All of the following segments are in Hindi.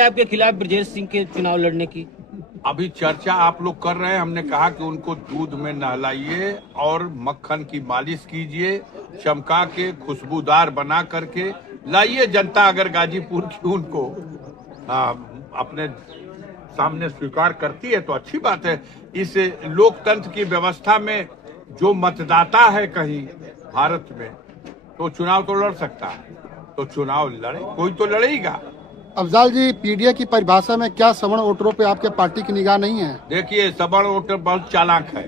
आपके खिलाफ ब्रजेश सिंह के चुनाव लड़ने की अभी चर्चा आप लोग कर रहे हैं। हमने कहा कि उनको दूध में नहलाइए और मक्खन की मालिश कीजिए, चमका के खुशबूदार बना करके लाइए। जनता अगर गाजीपुर की उनको अपने सामने स्वीकार करती है तो अच्छी बात है। इस लोकतंत्र की व्यवस्था में जो मतदाता है कहीं भारत में तो चुनाव तो लड़ सकता है, तो चुनाव लड़े, कोई तो लड़ेगा। अफजाल जी, पीडीए की परिभाषा में क्या सवर्ण वोटरों पे आपके पार्टी की निगाह नहीं है? देखिए, सवर्ण वोटर बहुत चालाक है,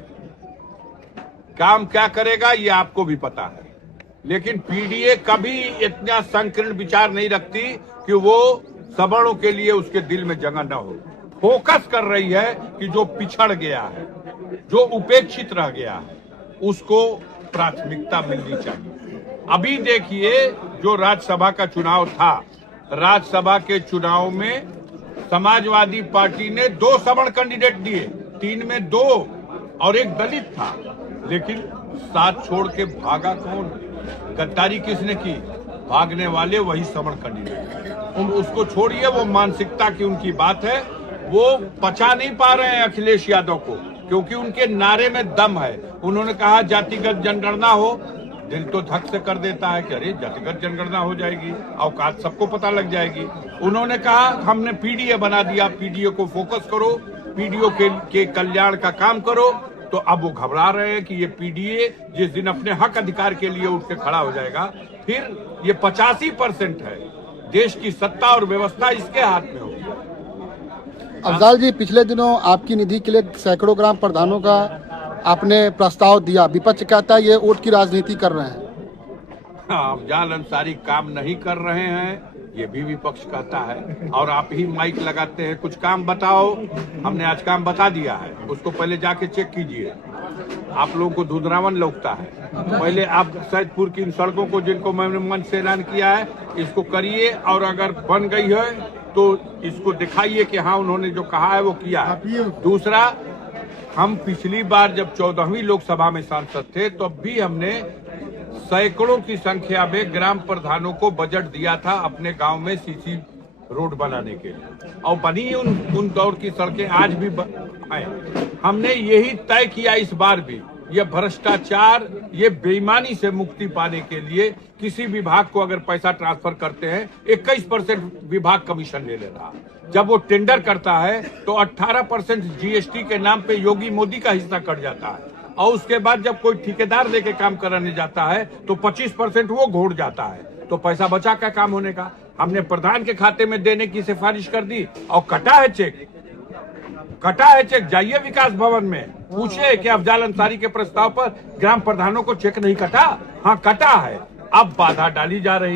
काम क्या करेगा ये आपको भी पता है। लेकिन पीडीए कभी इतना संकीर्ण विचार नहीं रखती कि वो सवर्णों के लिए उसके दिल में जगह न हो। फोकस कर रही है कि जो पिछड़ गया है, जो उपेक्षित रह गया है, उसको प्राथमिकता मिलनी चाहिए। अभी देखिए, जो राज्यसभा का चुनाव था, राज्यसभा के चुनाव में समाजवादी पार्टी ने 2 सवर्ण कैंडिडेट दिए, 3 में 2 और एक दलित था, लेकिन साथ छोड़ के भागा कौन? गद्दारी किसने की? भागने वाले वही सवर्ण कैंडिडेट। उसको छोड़िए, वो मानसिकता की उनकी बात है। वो पचा नहीं पा रहे हैं अखिलेश यादव को, क्योंकि उनके नारे में दम है। उन्होंने कहा जातिगत जनगणना हो, दिल तो धक से कर देता है कि अरे जातिगत जनगणना हो जाएगी, औकात सबको पता लग जाएगी। उन्होंने कहा हमने पीडीए बना दिया, पीडीए को फोकस करो, पीडीए के कल्याण का काम करो। तो अब वो घबरा रहे हैं कि ये पीडीए जिस दिन अपने हक अधिकार के लिए उठ के खड़ा हो जाएगा, फिर ये 85% है, देश की सत्ता और व्यवस्था इसके हाथ में होगी। अफजाल जी, पिछले दिनों आपकी निधि के लिए सैकड़ों ग्राम प्रधानों का आपने प्रस्ताव दिया। विपक्ष कहता है ये वोट की राजनीति कर रहे हैं। अफजाल अंसारी काम नहीं कर रहे हैं, ये भी विपक्ष कहता है। और आप ही माइक लगाते हैं, कुछ काम बताओ। हमने आज काम बता दिया है, उसको पहले जाके चेक कीजिए। आप लोगों को धुंधरावन लगता है, पहले आप सैदपुर की इन सड़कों को, जिनको मैंने मन से ऐलान किया है, इसको करिए, और अगर बन गई है तो इसको दिखाइए कि हाँ उन्होंने जो कहा है वो किया है। दूसरा, हम पिछली बार जब 14वीं लोकसभा में सांसद थे तो अब भी हमने सैकड़ों की संख्या में ग्राम प्रधानों को बजट दिया था अपने गांव में सीसी रोड बनाने के लिए, और बनी उन दौर की सड़कें आज भी हैं। हमने यही तय किया इस बार भी, ये भ्रष्टाचार, ये बेईमानी से मुक्ति पाने के लिए किसी विभाग को अगर पैसा ट्रांसफर करते हैं, 21% विभाग कमीशन ले लेता है। जब वो टेंडर करता है तो 18% जीएसटी के नाम पे योगी मोदी का हिस्सा कट जाता है, और उसके बाद जब कोई ठेकेदार लेके काम कराने जाता है तो 25% वो घोड़ जाता है। तो पैसा बचा का काम होने का। हमने प्रधान के खाते में देने की सिफारिश कर दी, और कटा है चेक, कटा है चेक। जाइए विकास भवन में, पूछिए कि अफजाल अंसारी के प्रस्ताव पर ग्राम प्रधानों को चेक नहीं कटा? हाँ कटा है। अब बाधा डाली जा रही